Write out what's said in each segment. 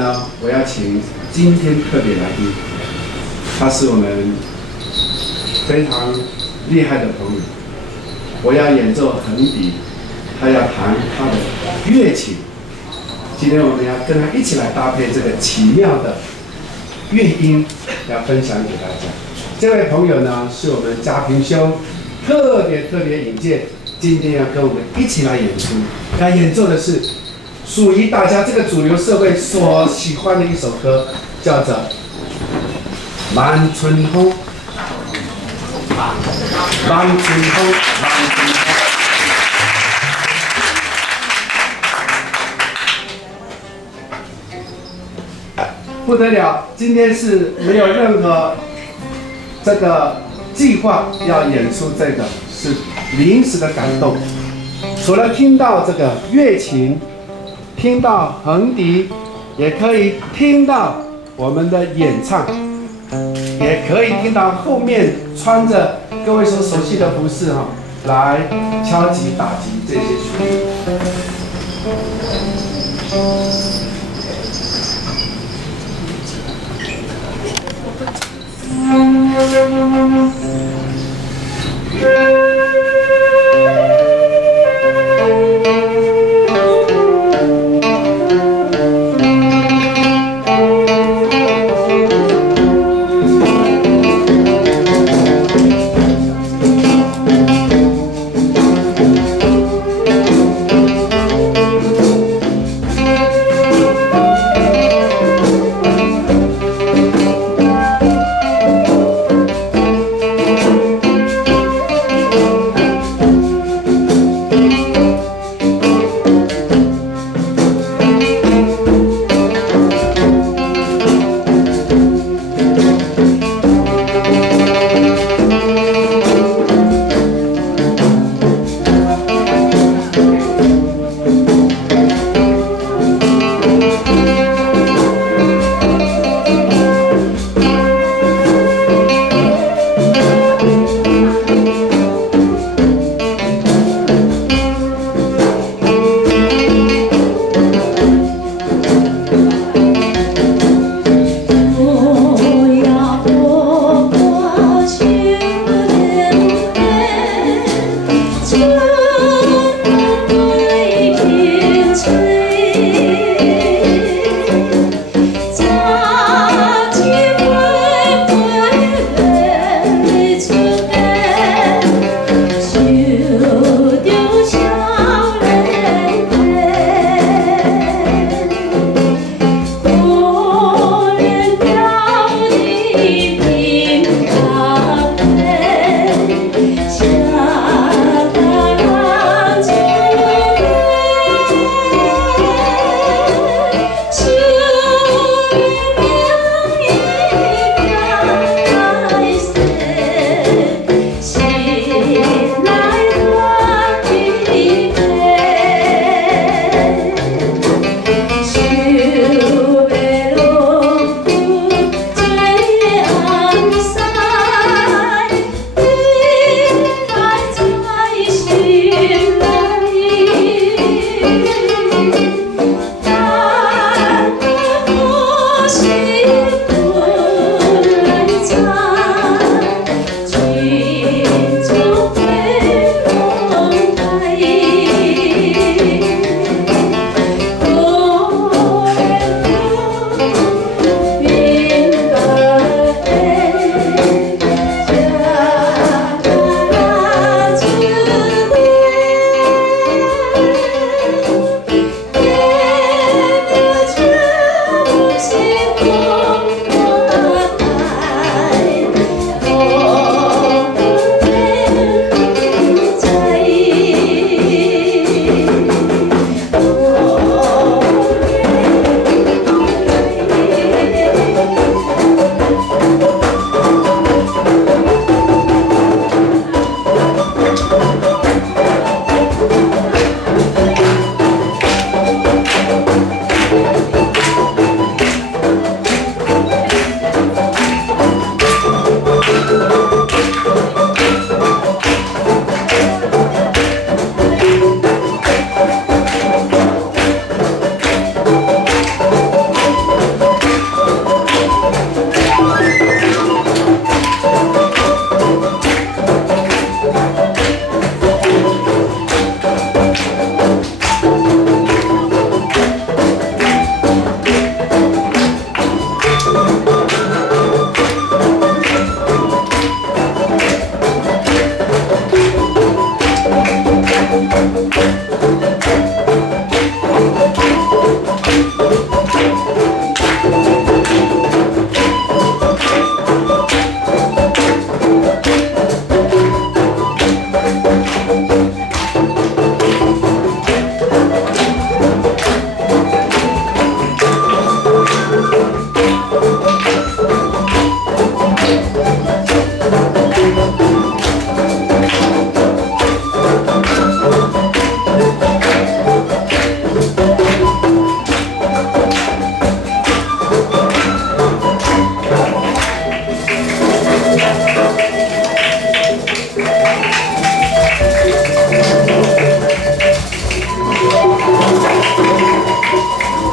呢，我要请今天特别来宾，他是我们非常厉害的朋友。我要演奏横笛，他要弹他的乐器。今天我们要跟他一起来搭配这个奇妙的乐音，要分享给大家。这位朋友呢，是我们嘉平兄特别引荐，今天要跟我们一起来演出。他演奏的是属于大家这个主流社会所喜欢的一首歌，叫做《望春风》。望春风，望春风。不得了，今天是没有任何这个计划要演出这个，是临时的感动。除了听到这个乐琴，听到横笛，也可以听到我们的演唱，也可以听到后面穿着各位所熟悉的服饰来敲击打击这些旋律。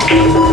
Thank